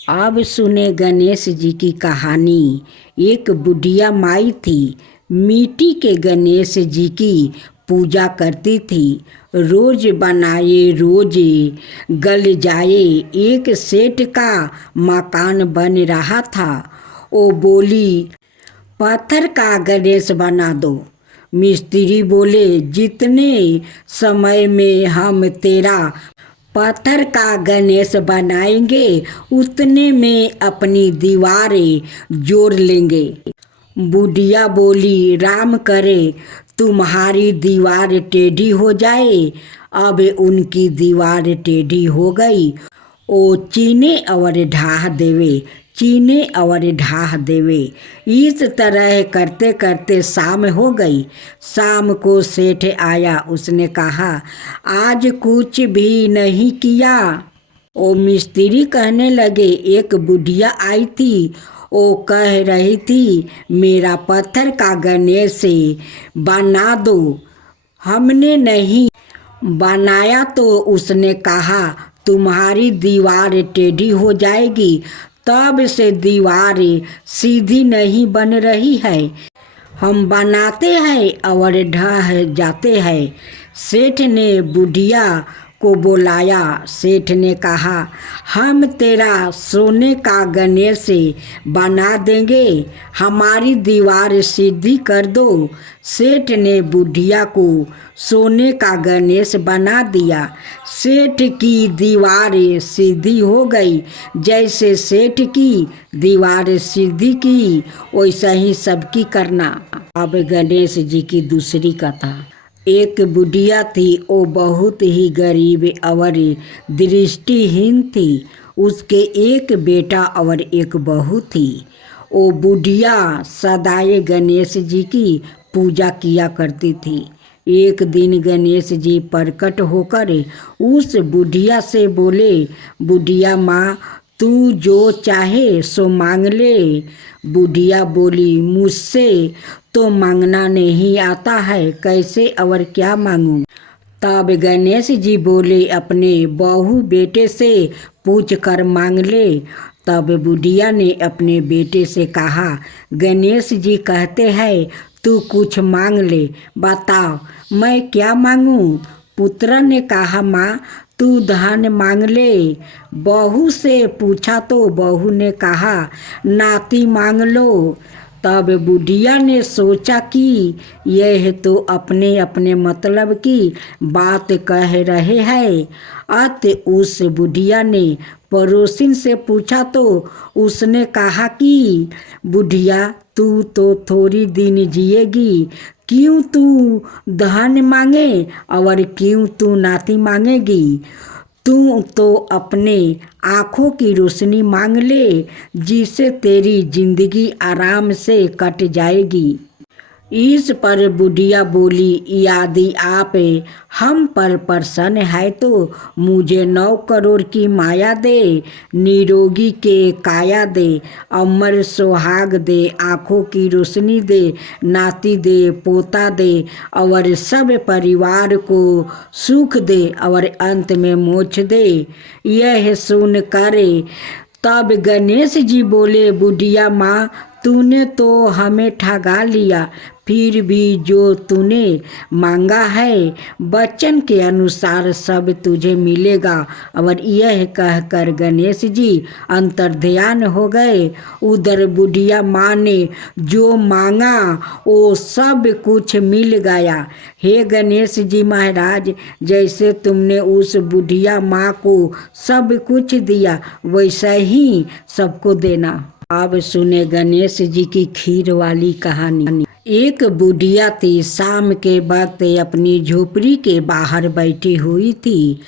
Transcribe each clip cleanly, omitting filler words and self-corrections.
अब सुने गणेश जी की कहानी। एक बुढ़िया माई थी। मिट्टी के गणेश जी की पूजा करती थी। रोज बनाए रोज गल जाए। एक सेठ का मकान बन रहा था। वो बोली, पत्थर का गणेश बना दो। मिस्त्री बोले, जितने समय में हम तेरा पत्थर का गणेश बनाएंगे उतने में अपनी दीवारें जोड़ लेंगे। बुढ़िया बोली, राम करे तुम्हारी दीवार टेढ़ी हो जाए। अब उनकी दीवार टेढ़ी हो गई। ओ चीने और ढाह देवे, चीने और ढाह देवे। इस तरह करते करते शाम हो गई। शाम को सेठ आया। उसने कहा, आज कुछ भी नहीं किया। ओ मिस्त्री कहने लगे, एक बुढ़िया आई थी। वो कह रही थी, मेरा पत्थर का गणेश बना दो। हमने नहीं बनाया तो उसने कहा, तुम्हारी दीवार टेढ़ी हो जाएगी। तब से दीवार सीधी नहीं बन रही है। हम बनाते हैं और ढह जाते हैं। सेठ ने बुढ़िया को बुलाया। सेठ ने कहा, हम तेरा सोने का गणेश बना देंगे, हमारी दीवार सीधी कर दो। सेठ ने बुढ़िया को सोने का गणेश बना दिया। सेठ की दीवार सीधी हो गई। जैसे सेठ की दीवार सीधी की वैसा ही सबकी करना। अब गणेश जी की दूसरी कथा। एक बुढ़िया थी। वो बहुत ही गरीब और दृष्टिहीन थी। उसके एक बेटा और एक बहू थी। वो बुढ़िया सदाए गणेश जी की पूजा किया करती थी। एक दिन गणेश जी प्रकट होकर उस बुढ़िया से बोले, बुढ़िया माँ, तू जो चाहे सो मांग ले। बुढ़िया बोली, मुझसे तो मांगना नहीं आता है, कैसे और क्या मांगूं। तब गणेश जी बोले, अपने बहू बेटे से पूछ कर मांग ले। तब बुढ़िया ने अपने बेटे से कहा, गणेश जी कहते हैं तू कुछ मांग ले, बताओ मैं क्या मांगूं। पुत्र ने कहा, माँ तू धन मांग ले। बहू से पूछा तो बहू ने कहा, नाती मांग लो। तब बुढ़िया ने सोचा कि यह तो अपने अपने मतलब की बात कह रहे हैं। अत उस बुढ़िया ने पड़ोसिन से पूछा तो उसने कहा कि बुढ़िया तू तो थोड़ी दिन जिएगी, क्यों तू धन मांगे और क्यों तू नाती मांगेगी। तू तो अपने आँखों की रोशनी मांग ले, जिससे तेरी जिंदगी आराम से कट जाएगी। इस पर बुढ़िया बोली, यदि आप हम पर प्रसन्न है तो मुझे 9 करोड़ की माया दे, निरोगी के काया दे, अमर सुहाग दे, आँखों की रोशनी दे, नाती दे, पोता दे और सब परिवार को सुख दे और अंत में मोक्ष दे। यह सुन कर तब गणेश जी बोले, बुढ़िया माँ, तूने तो हमें ठगा लिया। फिर भी जो तूने मांगा है वचन के अनुसार सब तुझे मिलेगा। और यह कहकर गणेश जी अंतर्ध्यान हो गए। उधर बुढ़िया माँ ने जो मांगा वो सब कुछ मिल गया। हे गणेश जी महाराज, जैसे तुमने उस बुढ़िया माँ को सब कुछ दिया वैसा ही सबको देना। अब सुने गणेश जी की खीर वाली कहानी। एक बुढ़िया थी। शाम के वक्त अपनी झोपड़ी के बाहर बैठी हुई थी।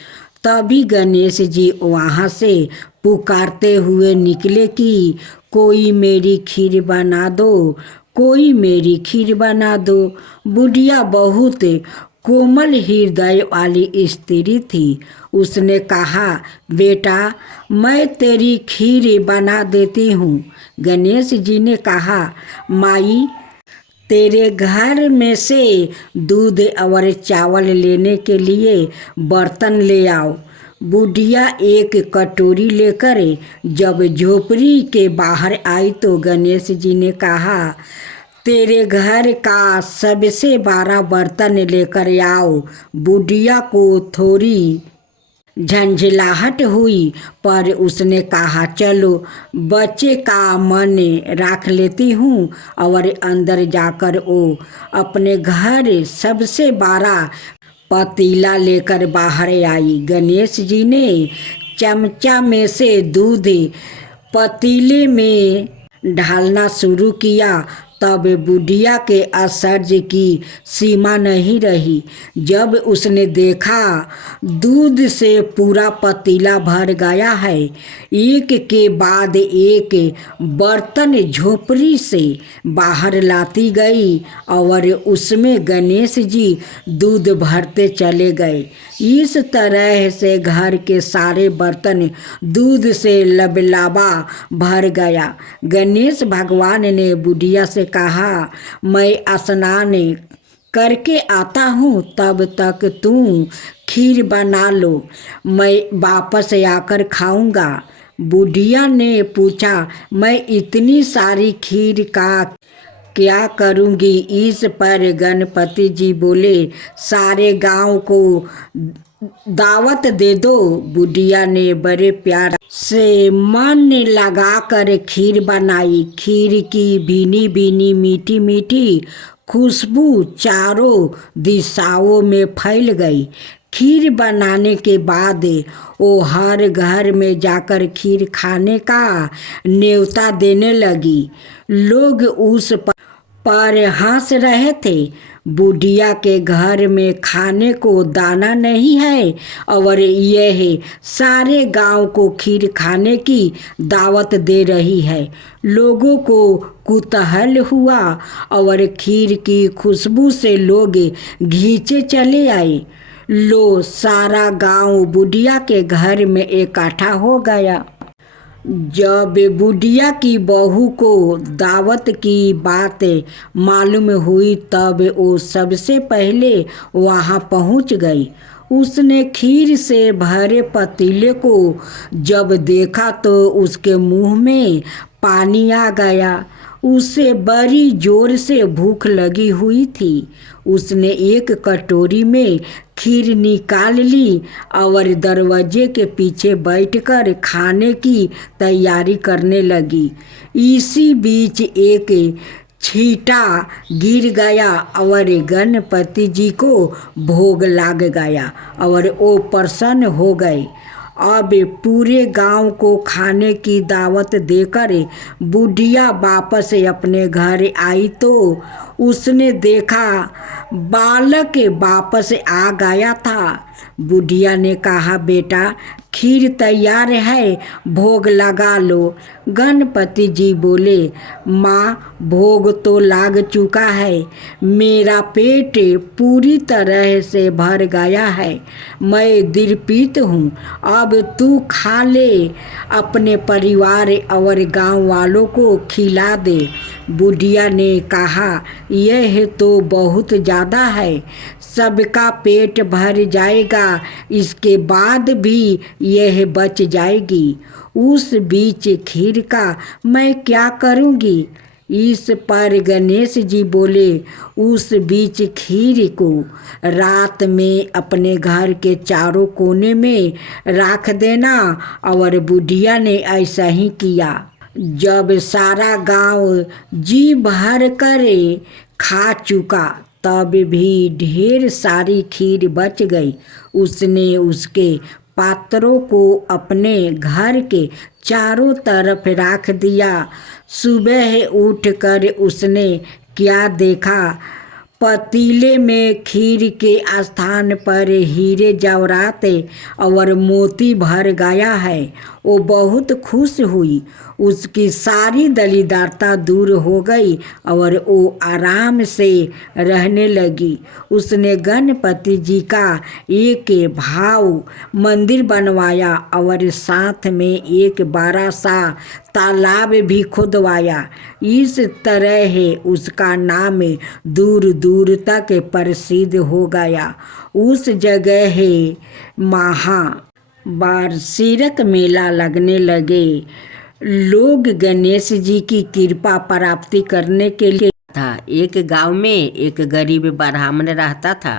तभी गणेश जी वहाँ से पुकारते हुए निकले कि कोई मेरी खीर बना दो, कोई मेरी खीर बना दो। बुढ़िया बहुत कोमल हृदय वाली स्त्री थी। उसने कहा, बेटा मैं तेरी खीर बना देती हूँ। गणेश जी ने कहा, माई तेरे घर में से दूध और चावल लेने के लिए बर्तन ले आओ। बुढ़िया एक कटोरी लेकर जब झोपड़ी के बाहर आई तो गणेश जी ने कहा, तेरे घर का सबसे बड़ा बर्तन लेकर आओ। बुढ़िया को थोड़ी झंझलाहट हुई, पर उसने कहा, चलो बच्चे का मन रख लेती हूँ। और अंदर जाकर वो अपने घर सबसे बड़ा पतीला लेकर बाहर आई। गणेश जी ने चमचा में से दूध पतीले में ढालना शुरू किया। तब बुढ़िया के आश्चर्य की सीमा नहीं रही जब उसने देखा दूध से पूरा पतीला भर गया है। एक के बाद एक बर्तन झोपड़ी से बाहर लाती गई और उसमें गणेश जी दूध भरते चले गए। इस तरह से घर के सारे बर्तन दूध से लबलाबा भर गया। गणेश भगवान ने बुढ़िया से कहा, मैं स्नान करके आता हूँ, तब तक तू खीर बना लो, मैं वापस आकर खाऊंगा। बुढ़िया ने पूछा, मैं इतनी सारी खीर का क्या करूँगी? इस पर गणपति जी बोले, सारे गांव को दावत दे दो। बुढ़िया ने बड़े प्यार से मन लगाकर खीर बनाई। खीर की भीनी भीनी मीठी मीठी खुशबू चारों दिशाओं में फैल गई। खीर बनाने के बाद वो हर घर में जाकर खीर खाने का न्योता देने लगी। लोग उस पर हंस रहे थे। बुढ़िया के घर में खाने को दाना नहीं है और यह सारे गांव को खीर खाने की दावत दे रही है। लोगों को कुतूहल हुआ और खीर की खुशबू से लोग घींचे चले आए। लो, सारा गांव बुढ़िया के घर में इकट्ठा हो गया। जब बुढ़िया की बहू को दावत की बात मालूम हुई तब वो सबसे पहले वहाँ पहुँच गई। उसने खीर से भरे पतीले को जब देखा तो उसके मुंह में पानी आ गया। उसे बड़ी जोर से भूख लगी हुई थी। उसने एक कटोरी में खीर निकाल ली और दरवाजे के पीछे बैठकर खाने की तैयारी करने लगी। इसी बीच एक छींटा गिर गया और गणपति जी को भोग लग गया और वो प्रसन्न हो गए। अब पूरे गांव को खाने की दावत देकर बुढ़िया वापस अपने घर आई तो उसने देखा बालक वापस आ गया था। बुढ़िया ने कहा, बेटा खीर तैयार है, भोग लगा लो। गणपति जी बोले, माँ भोग तो लग चुका है, मेरा पेट पूरी तरह से भर गया है, मैं तृप्त हूँ, अब तू खा ले, अपने परिवार और गांव वालों को खिला दे। बुढ़िया ने कहा, यह तो बहुत ज़्यादा है, सबका पेट भर जाएगा, इसके बाद भी यह बच जाएगी। उस बीच खीर का मैं क्या करूँगी? इस पर गणेश जी बोले, उस बीच खीर को रात में अपने घर के चारों कोने में रख देना। और बुढ़िया ने ऐसा ही किया। जब सारा गांव जी भर कर खा चुका तब भी ढेर सारी खीर बच गई। उसने उसके पात्रों को अपने घर के चारों तरफ रख दिया। सुबह उठकर उसने क्या देखा, पतीले में खीर के स्थान पर हीरे जवाहरात और मोती भर गया है। वो बहुत खुश हुई, उसकी सारी दलिद्रता दूर हो गई और वो आराम से रहने लगी। उसने गणपति जी का एक भाव मंदिर बनवाया और साथ में एक बड़ा सा तालाब भी खुदवाया। इस तरह उसका नाम दूर दूर तक प्रसिद्ध हो गया। उस जगह वार्षिक मेला लगने लगे। लोग गणेश जी की कृपा प्राप्ति करने के लिए था। एक गांव में एक गरीब ब्राह्मण रहता था।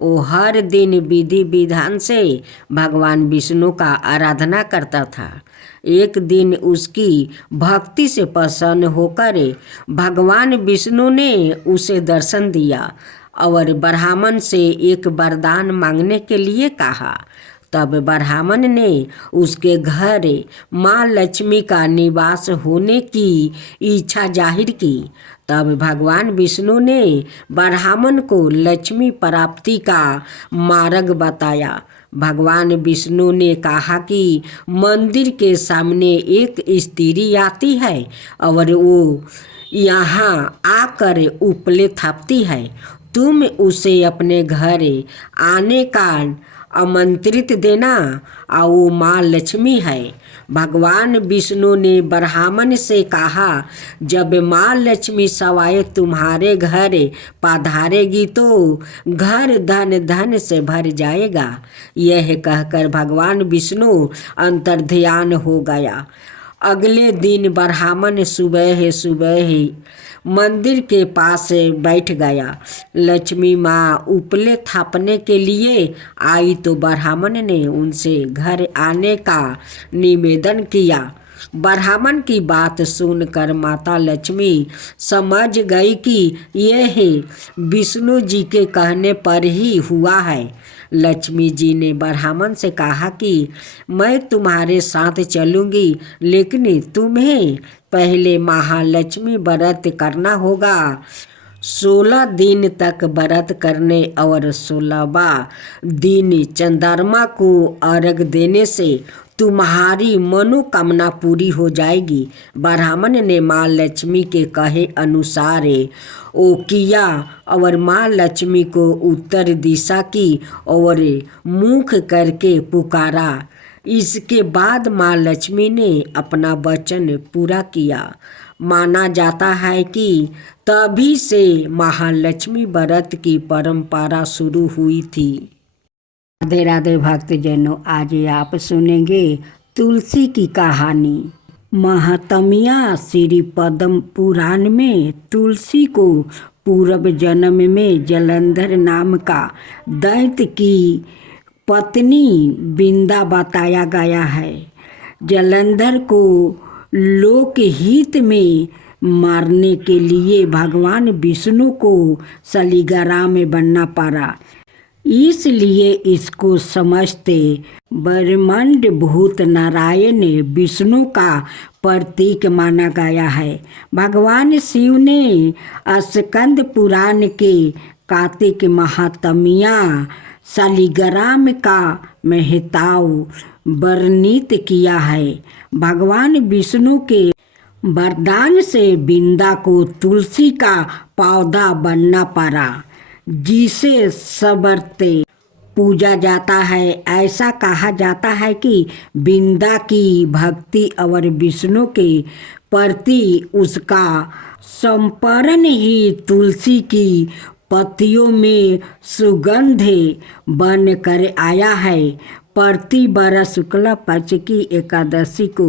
वो हर दिन विधि विधान से भगवान विष्णु का आराधना करता था। एक दिन उसकी भक्ति से प्रसन्न होकर भगवान विष्णु ने उसे दर्शन दिया और ब्राह्मण से एक वरदान मांगने के लिए कहा। तब ब्राह्मण ने उसके घर माँ लक्ष्मी का निवास होने की इच्छा जाहिर की। तब भगवान विष्णु ने ब्राह्मण को लक्ष्मी प्राप्ति का मार्ग बताया। भगवान विष्णु ने कहा कि मंदिर के सामने एक स्त्री आती है और वो यहाँ आकर उपले थापती है। तुम उसे अपने घर आने का आमंत्रित देना और वो माँ लक्ष्मी है। भगवान विष्णु ने ब्राह्मण से कहा, जब माँ लक्ष्मी सवाए तुम्हारे घर पधारेगी तो घर धन धन से भर जाएगा। यह कहकर भगवान विष्णु अंतर्ध्यान हो गया। अगले दिन ब्राह्मण सुबह सुबह मंदिर के पास बैठ गया। लक्ष्मी माँ उपले थापने के लिए आई तो ब्राह्मण ने उनसे घर आने का निवेदन किया। ब्राह्मण की बात सुनकर माता लक्ष्मी समझ गई कि यह विष्णु जी के कहने पर ही हुआ है। लक्ष्मी जी ने ब्राह्मण से कहा कि मैं तुम्हारे साथ चलूंगी, लेकिन तुम्हें पहले महालक्ष्मी व्रत करना होगा। 16 दिन तक व्रत करने और 16वां दिन चंद्रमा को अर्घ देने से तुम्हारी मनोकामना पूरी हो जाएगी। ब्राह्मण ने माँ लक्ष्मी के कहे अनुसार वो किया और माँ लक्ष्मी को उत्तर दिशा की और मुख करके पुकारा। इसके बाद माँ लक्ष्मी ने अपना वचन पूरा किया। माना जाता है कि तभी से महालक्ष्मी व्रत की परंपरा शुरू हुई थी। राधे राधे भक्तजनों, आज आप सुनेंगे तुलसी की कहानी। महात्म्य श्री पद्म पुराण में तुलसी को पूर्व जन्म में जलंधर नाम का दैत्य की पत्नी बिंदा बताया गया है। जलंधर को लोकहित में मारने के लिए भगवान विष्णु को शालिग्राम में बनना पड़ा, इसलिए इसको समझते ब्रह्मांड भूत नारायण विष्णु का प्रतीक माना गया है। भगवान शिव ने स्कंद पुराण के कार्तिक महात्म्य शालिग्राम का महत्व वर्णित किया है। भगवान विष्णु के वरदान से बिंदा को तुलसी का पौधा बनना पड़ा, जिसे सबरते पूजा जाता है। ऐसा कहा जाता है कि बिंदा की भक्ति और विष्णु के प्रति उसका समर्पण ही तुलसी की पत्तियों में सुगंध बन कर आया है। प्रति वर्ष शुक्ल पक्ष की एकादशी को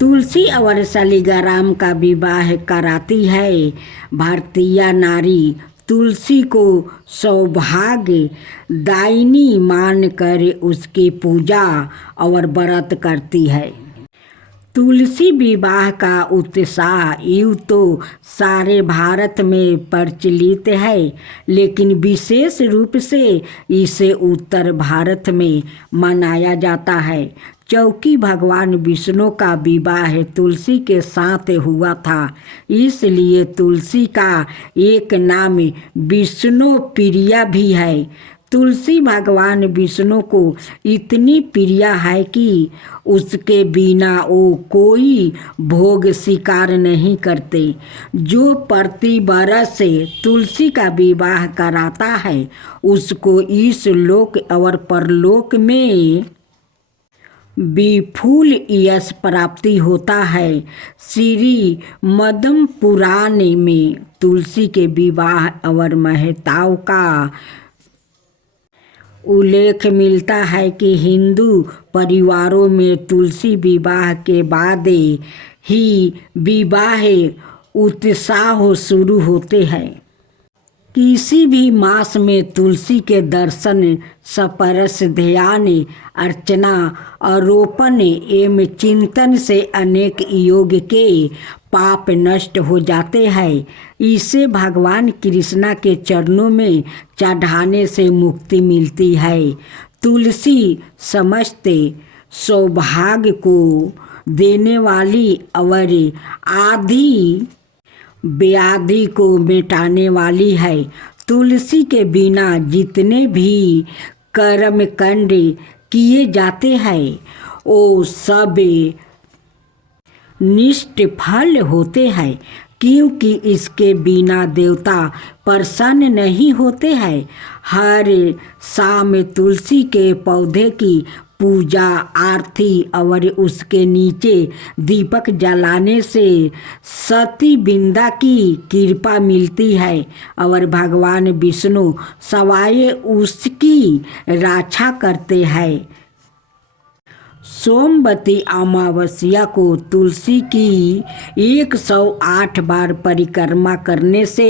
तुलसी और शालिग्राम का विवाह कराती है। भारतीय नारी तुलसी को सौभाग्य दायिनी मानकर उसकी पूजा और व्रत करती है। तुलसी विवाह का उत्साह यूँ तो सारे भारत में प्रचलित है, लेकिन विशेष रूप से इसे उत्तर भारत में मनाया जाता है, क्योंकि भगवान विष्णु का विवाह तुलसी के साथ हुआ था। इसलिए तुलसी का एक नाम विष्णु प्रिया भी है। तुलसी भगवान विष्णु को इतनी प्रिय है कि उसके बिना वो कोई भोग स्वीकार नहीं करते। जो प्रति वर्ष तुलसी का विवाह कराता है उसको इस लोक और परलोक में विपुल यश प्राप्ति होता है। श्री मद्म पुराण में तुलसी के विवाह और महताओं का उल्लेख मिलता है कि हिंदू परिवारों में तुलसी विवाह के बाद ही विवाह उत्साह शुरू होते हैं। किसी भी मास में तुलसी के दर्शन, स्पर्श, ध्यान, अर्चना, आरोपण एवं चिंतन से अनेक योग के पाप नष्ट हो जाते हैं। इसे भगवान कृष्णा के चरणों में चढ़ाने से मुक्ति मिलती है। तुलसी समस्त सौभाग्य को देने वाली और आदि व्याधि को मिटाने वाली है। तुलसी के बिना जितने भी कर्म कांड किए जाते हैं वो सब निष्फल होते हैं, क्योंकि इसके बिना देवता प्रसन्न नहीं होते हैं। हर शाम तुलसी के पौधे की पूजा, आरती और उसके नीचे दीपक जलाने से सती बिंदा की कृपा मिलती है और भगवान विष्णु सवाए उसकी रक्षा करते हैं। सोमवती अमावस्या को तुलसी की 108 बार परिक्रमा करने से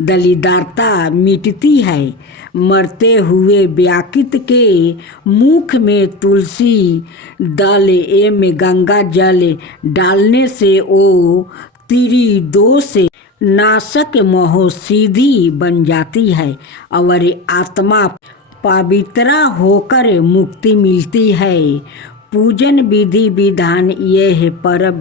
दरिद्रता मिटती है। मरते हुए व्यक्ति के मुख में तुलसी दल एवं गंगा जल डालने से वो त्रिदोष नाशक मोहसिद्धि बन जाती है और आत्मा पवित्र होकर मुक्ति मिलती है। पूजन विधि विधान यह पर्व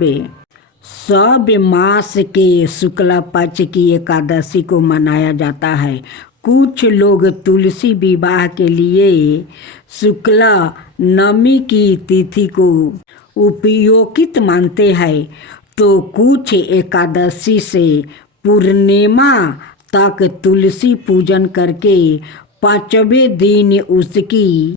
सब मास के शुक्ल पक्ष की एकादशी को मनाया जाता है। कुछ लोग तुलसी विवाह के लिए शुक्ल नवमी की तिथि को उपयोगित मानते हैं, तो कुछ एकादशी से पूर्णिमा तक तुलसी पूजन करके 5वें दिन उसकी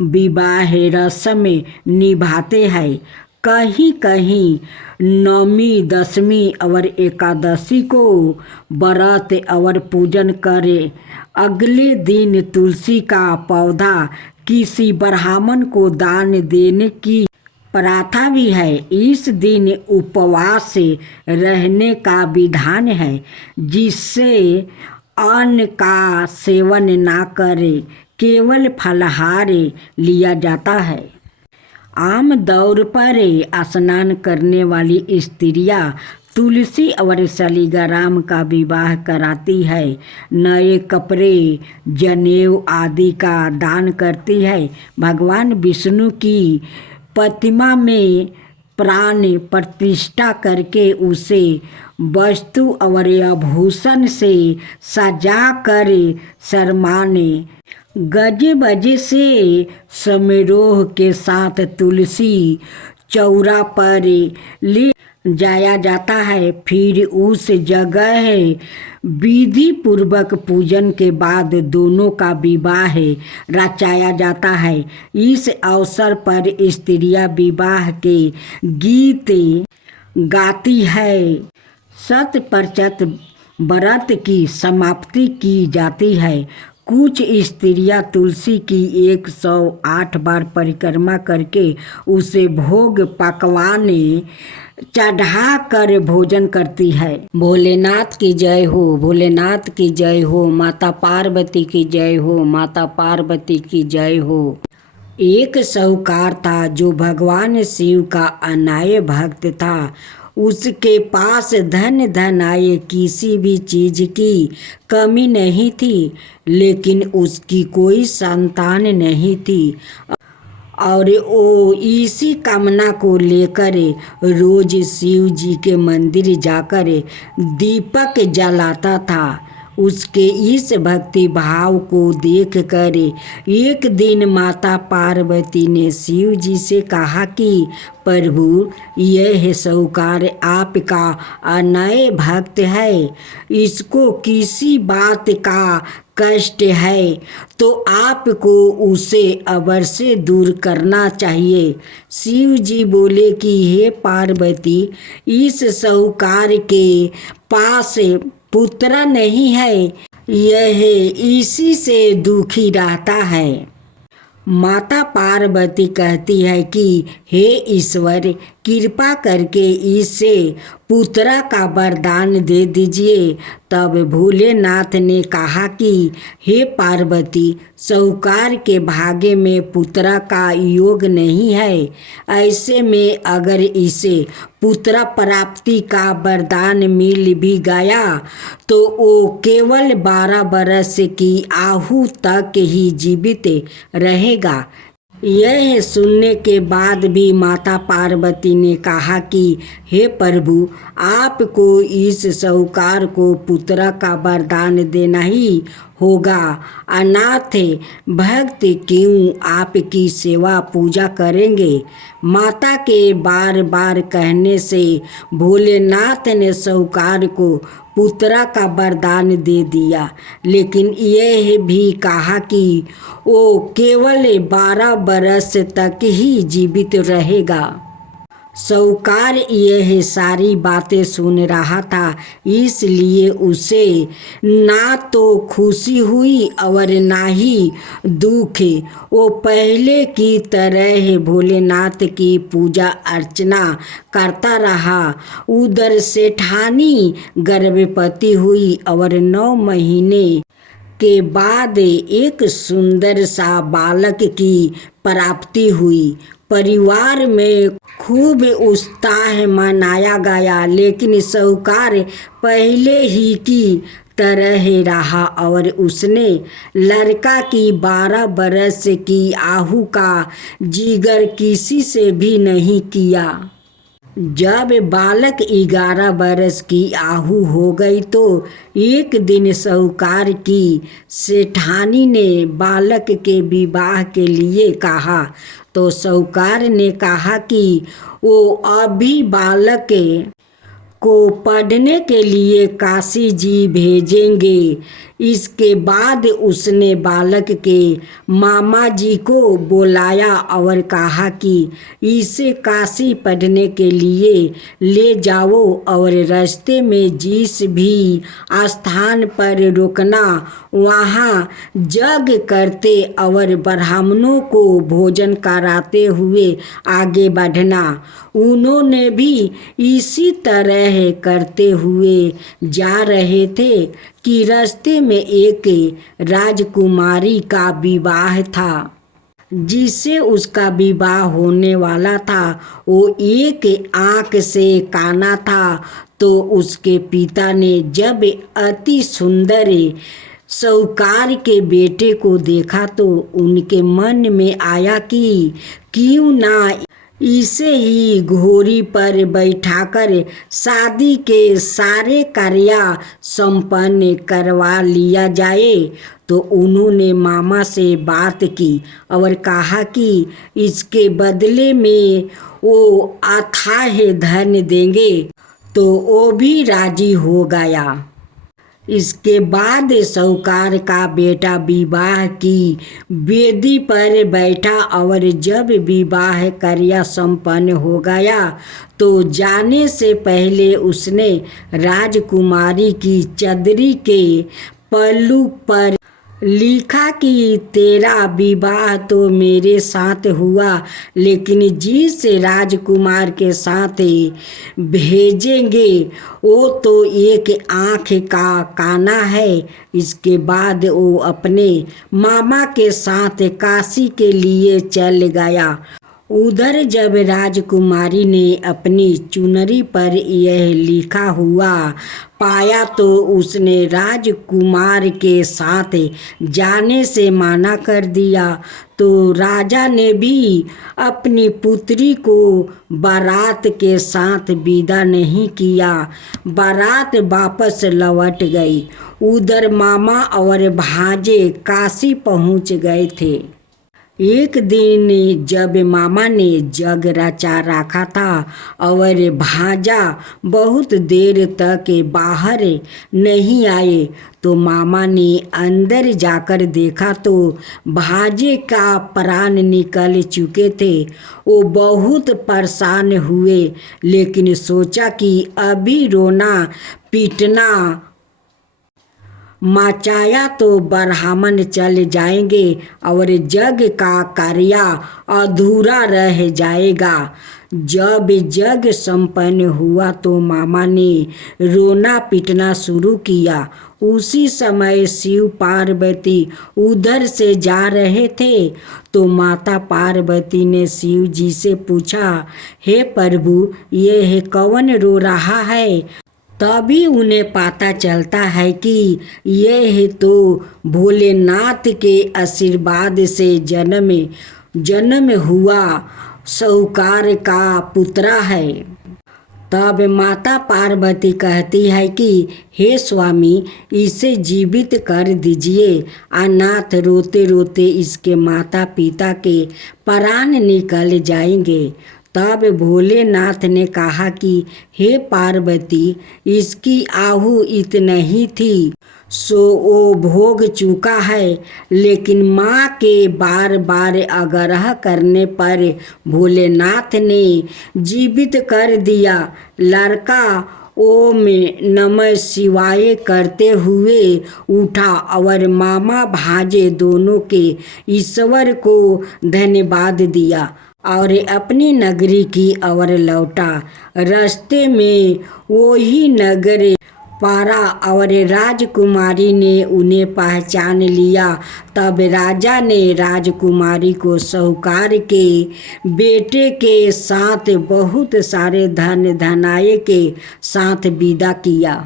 विवाह रस्म निभाते हैं। कहीं कहीं नवमी, दशमी और एकादशी को व्रत और पूजन करे। अगले दिन तुलसी का पौधा किसी ब्राह्मण को दान देने की प्रथा भी है। इस दिन उपवास रहने का विधान है, जिससे अन्न का सेवन ना करे, केवल फलाहार लिया जाता है। आम तौर पर स्नान करने वाली स्त्रियां तुलसी और शालिग्राम का विवाह कराती है, नए कपड़े, जनेऊ आदि का दान करती है। भगवान विष्णु की प्रतिमा में प्राण प्रतिष्ठा करके उसे वस्तु और आभूषण से सजा कर सम्माने गजे बजे से समारोह के साथ तुलसी चौरा पर ले जाया जाता है। फिर उस जगह विधि पूर्वक पूजन के बाद दोनों का विवाह रचाया जाता है। इस अवसर पर स्त्रियां विवाह के गीत गाती है। 100% व्रत की समाप्ति की जाती है। कुछ स्त्रियां तुलसी की 108 बार परिक्रमा करके उसे भोग पकवान चढ़ा कर भोजन करती है। भोलेनाथ की जय हो, भोलेनाथ की जय हो, माता पार्वती की जय हो, माता पार्वती की जय हो। एक साहूकार था जो भगवान शिव का अनाय भक्त था। उसके पास धन आए, किसी भी चीज की कमी नहीं थी, लेकिन उसकी कोई संतान नहीं थी और वो इसी कामना को लेकर रोज शिव जी के मंदिर जाकर दीपक जलाता था। उसके इस भक्ति भाव को देखकर एक दिन माता पार्वती ने शिव जी से कहा कि प्रभु, यह साहूकार आपका अनय भक्त है, इसको किसी बात का कष्ट है तो आपको उसे अवश्य दूर करना चाहिए। शिव जी बोले कि हे पार्वती, इस साहूकार के पास पुत्र नहीं है, यह इसी से दुखी रहता है। माता पार्वती कहती है कि हे ईश्वर, कृपा करके इसे पुत्रा का वरदान दे दीजिए। तब भोलेनाथ ने कहा कि हे पार्वती, साहूकार के भाग्य में पुत्रा का योग नहीं है। ऐसे में अगर इसे पुत्र प्राप्ति का वरदान मिल भी गया तो वो केवल 12 बरस की आयु तक ही जीवित रहेगा। यह सुनने के बाद भी माता पार्वती ने कहा कि हे प्रभु, आपको इस साहूकार को पुत्र का वरदान देना ही होगा। अनाथ भक्त क्यों आपकी सेवा पूजा करेंगे। माता के बार बार कहने से भोलेनाथ ने साहूकार को पुत्रा का वरदान दे दिया, लेकिन यह भी कहा कि वो केवल 12 बरस तक ही जीवित रहेगा। साहूकार यह सारी बातें सुन रहा था, इसलिए उसे ना तो खुशी हुई और ना ही दुख। वो पहले की तरह भोलेनाथ की पूजा अर्चना करता रहा। उधर सेठानी गर्भवती हुई और 9 महीने के बाद एक सुंदर सा बालक की प्राप्ति हुई। परिवार में खूब उत्साह मनाया गया, लेकिन साहूकार पहले ही की तरह रहा और उसने लड़का की 12 बरस की आयु का जिक्र किसी से भी नहीं किया। जब बालक 11 बरस की आयु हो गई तो एक दिन साहूकार की सेठानी ने बालक के विवाह के लिए कहा। तो साहूकार ने कहा कि वो अभी बालक को पढ़ने के लिए काशी जी भेजेंगे। इसके बाद उसने बालक के मामा जी को बुलाया और कहा कि इसे काशी पढ़ने के लिए ले जाओ और रास्ते में जिस भी स्थान पर रुकना वहाँ यज्ञ करते और ब्राह्मणों को भोजन कराते हुए आगे बढ़ना। उन्होंने भी इसी तरह करते हुए जा रहे थे कि रास्ते में एक राजकुमारी का विवाह था। जिससे उसका विवाह होने वाला था वो एक आँख से काना था। तो उसके पिता ने जब अति सुंदर साहूकार के बेटे को देखा तो उनके मन में आया कि क्यों ना इसे ही घोड़ी पर बैठाकर शादी के सारे कार्य संपन्न करवा लिया जाए। तो उन्होंने मामा से बात की और कहा कि इसके बदले में वो अथाह धन देंगे। तो वो भी राजी हो गया। इसके बाद साहूकार का बेटा विवाह की वेदी पर बैठा और जब विवाह कार्य संपन्न हो गया तो जाने से पहले उसने राजकुमारी की चदरी के पल्लू पर लिखा कि तेरा विवाह तो मेरे साथ हुआ, लेकिन जिस राजकुमार के साथ भेजेंगे वो तो एक आँख का काना है। इसके बाद वो अपने मामा के साथ काशी के लिए चल गया। उधर जब राजकुमारी ने अपनी चुनरी पर यह लिखा हुआ पाया तो उसने राजकुमार के साथ जाने से मना कर दिया। तो राजा ने भी अपनी पुत्री को बारात के साथ विदा नहीं किया। बारात वापस लौट गई। उधर मामा और भांजे काशी पहुंच गए थे। एक दिन जब मामा ने जग रचा रखा था और भांजा बहुत देर तक बाहर नहीं आए तो मामा ने अंदर जाकर देखा तो भांजे का प्राण निकल चुके थे। वो बहुत परेशान हुए, लेकिन सोचा कि अभी रोना पीटना मचाया तो ब्राह्मण चल जाएंगे और जग का कार्य अधूरा रह जाएगा। जब जग संपन्न हुआ तो मामा ने रोना पीटना शुरू किया। उसी समय शिव पार्वती उधर से जा रहे थे तो माता पार्वती ने शिव जी से पूछा, हे प्रभु, ये कौन रो रहा है? तभी उन्हें पता चलता है कि यह तो भोलेनाथ के आशीर्वाद से जन्म हुआ साहूकार का पुत्रा है। तब माता पार्वती कहती है कि हे स्वामी, इसे जीवित कर दीजिए। अनाथ रोते रोते इसके माता पिता के प्राण निकल जाएंगे। तब भोलेनाथ ने कहा कि हे पार्वती, इसकी आहु इतना ही थी, सो वो भोग चुका है। लेकिन माँ के बार बार आग्रह करने पर भोलेनाथ ने जीवित कर दिया। लड़का ओम नमः शिवाय करते हुए उठा और मामा भांजे दोनों के ईश्वर को धन्यवाद दिया और अपनी नगरी की ओर लौटा। रास्ते में वही नगर पारा और राजकुमारी ने उन्हें पहचान लिया। तब राजा ने राजकुमारी को साहूकार के बेटे के साथ बहुत सारे धन धनाये के साथ विदा किया।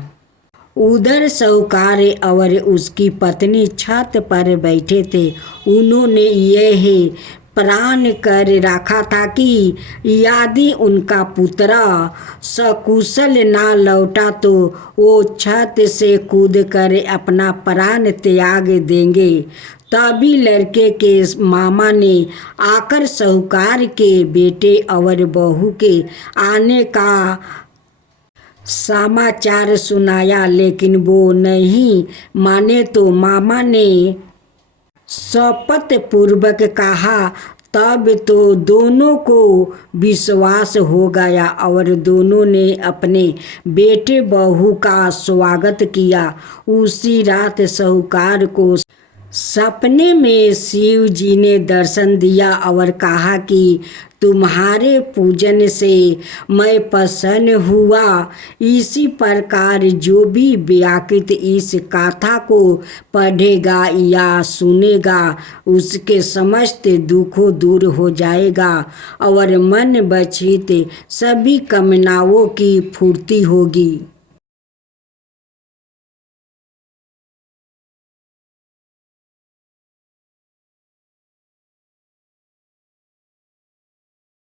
उधर साहूकार और उसकी पत्नी छत पर बैठे थे। उन्होंने यह प्रण कर रखा था कि यदि उनका पुत्र सकुशल ना लौटा तो वो छत से कूदकर अपना प्राण त्याग देंगे। तभी लड़के के मामा ने आकर साहूकार के बेटे और बहू के आने का समाचार सुनाया, लेकिन वो नहीं माने तो मामा ने शपथ पूर्वक कहा। तब तो दोनों को विश्वास हो गया और दोनों ने अपने बेटे बहू का स्वागत किया। उसी रात साहूकार को सपने में शिव जी ने दर्शन दिया और कहा कि तुम्हारे पूजन से मैं प्रसन्न हुआ। इसी प्रकार जो भी व्याकृत इस कथा को पढ़ेगा या सुनेगा उसके समस्त दुखों दूर हो जाएगा और मन बचित सभी कामनाओं की पूर्ति होगी।